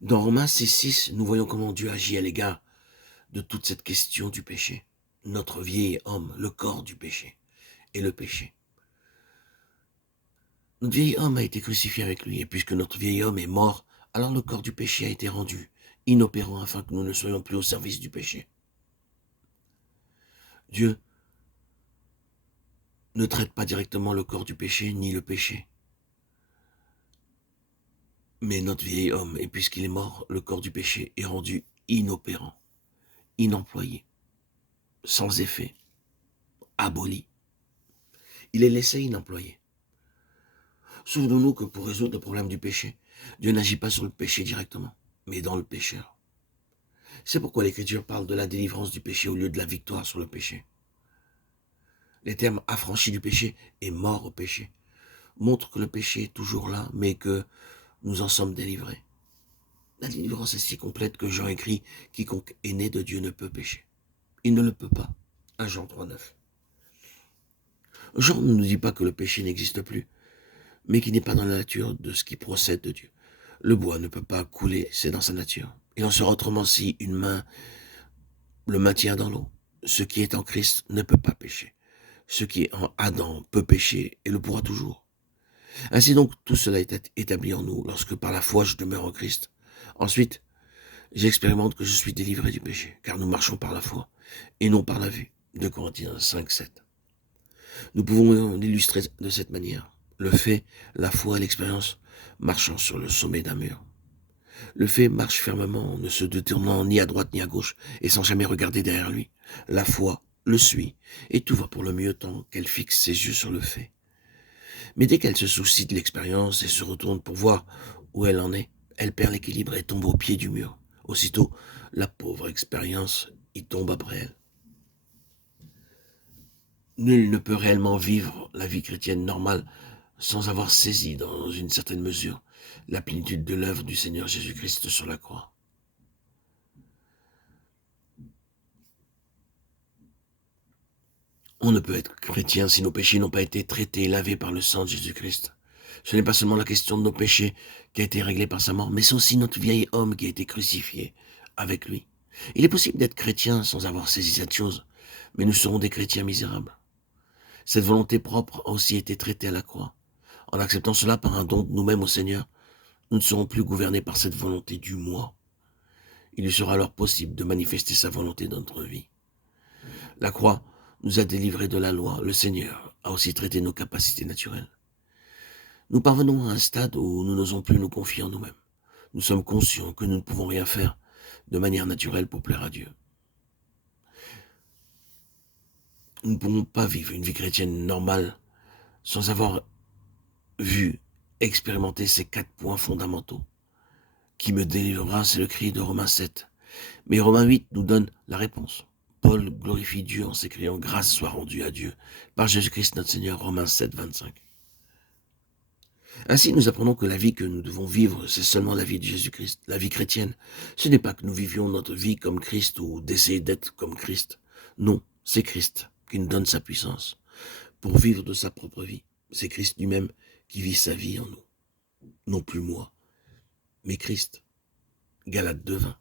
Dans Romains 6,6, nous voyons comment Dieu agit à l'égard de toute cette question du péché. Notre vieil homme, le corps du péché et le péché. Notre vieil homme a été crucifié avec lui, et puisque notre vieil homme est mort, alors le corps du péché a été rendu inopérant afin que nous ne soyons plus au service du péché. Dieu ne traite pas directement le corps du péché ni le péché, mais notre vieil homme, et puisqu'il est mort, le corps du péché est rendu inopérant, inemployé, sans effet, aboli. Il est laissé inemployé. Souvenons-nous que pour résoudre le problème du péché, Dieu n'agit pas sur le péché directement, mais dans le pécheur. C'est pourquoi l'Écriture parle de la délivrance du péché au lieu de la victoire sur le péché. Les termes affranchis du péché et mort au péché montrent que le péché est toujours là, mais que nous en sommes délivrés. La délivrance est si complète que Jean écrit « Quiconque est né de Dieu ne peut pécher ». Il ne le peut pas. 1 Jean 3,9. Jean ne nous dit pas que le péché n'existe plus, mais qu'il n'est pas dans la nature de ce qui procède de Dieu. Le bois ne peut pas couler, c'est dans sa nature. Il en sera autrement si une main le maintient dans l'eau. Ce qui est en Christ ne peut pas pécher. Ce qui est en Adam peut pécher et le pourra toujours. Ainsi donc, tout cela est établi en nous lorsque par la foi je demeure en Christ. Ensuite, j'expérimente que je suis délivré du péché, car nous marchons par la foi et non par la vue. 2 Corinthiens 5, 7. Nous pouvons l'illustrer de cette manière. Le fait, la foi et l'expérience marchant sur le sommet d'un mur. Le fait marche fermement, ne se détournant ni à droite ni à gauche et sans jamais regarder derrière lui. La foi le suit et tout va pour le mieux tant qu'elle fixe ses yeux sur le fait. Mais dès qu'elle se soucie de l'expérience et se retourne pour voir où elle en est, elle perd l'équilibre et tombe au pied du mur. Aussitôt, la pauvre expérience y tombe après elle. Nul ne peut réellement vivre la vie chrétienne normale sans avoir saisi, dans une certaine mesure, la plénitude de l'œuvre du Seigneur Jésus-Christ sur la croix. On ne peut être chrétien si nos péchés n'ont pas été traités et lavés par le sang de Jésus-Christ. Ce n'est pas seulement la question de nos péchés qui a été réglée par sa mort, mais c'est aussi notre vieil homme qui a été crucifié avec lui. Il est possible d'être chrétien sans avoir saisi cette chose, mais nous serons des chrétiens misérables. Cette volonté propre a aussi été traitée à la croix. En acceptant cela par un don de nous-mêmes au Seigneur, nous ne serons plus gouvernés par cette volonté du moi. Il lui sera alors possible de manifester sa volonté dans notre vie. La croix nous a délivrés de la loi. Le Seigneur a aussi traité nos capacités naturelles. Nous parvenons à un stade où nous n'osons plus nous confier en nous-mêmes. Nous sommes conscients que nous ne pouvons rien faire de manière naturelle pour plaire à Dieu. Nous ne pouvons pas vivre une vie chrétienne normale sans avoir vu, expérimenté ces 4 points fondamentaux. Qui me délivrera, c'est le cri de Romains 7. Mais Romains 8 nous donne la réponse. Paul glorifie Dieu en s'écriant « Grâce soit rendue à Dieu par Jésus-Christ notre Seigneur » Romains 7, 25. Ainsi, nous apprenons que la vie que nous devons vivre, c'est seulement la vie de Jésus-Christ, la vie chrétienne. Ce n'est pas que nous vivions notre vie comme Christ ou d'essayer d'être comme Christ. Non, c'est Christ qui nous donne sa puissance pour vivre de sa propre vie. C'est Christ lui-même qui vit sa vie en nous. Non plus moi, mais Christ. Galates 2, 20.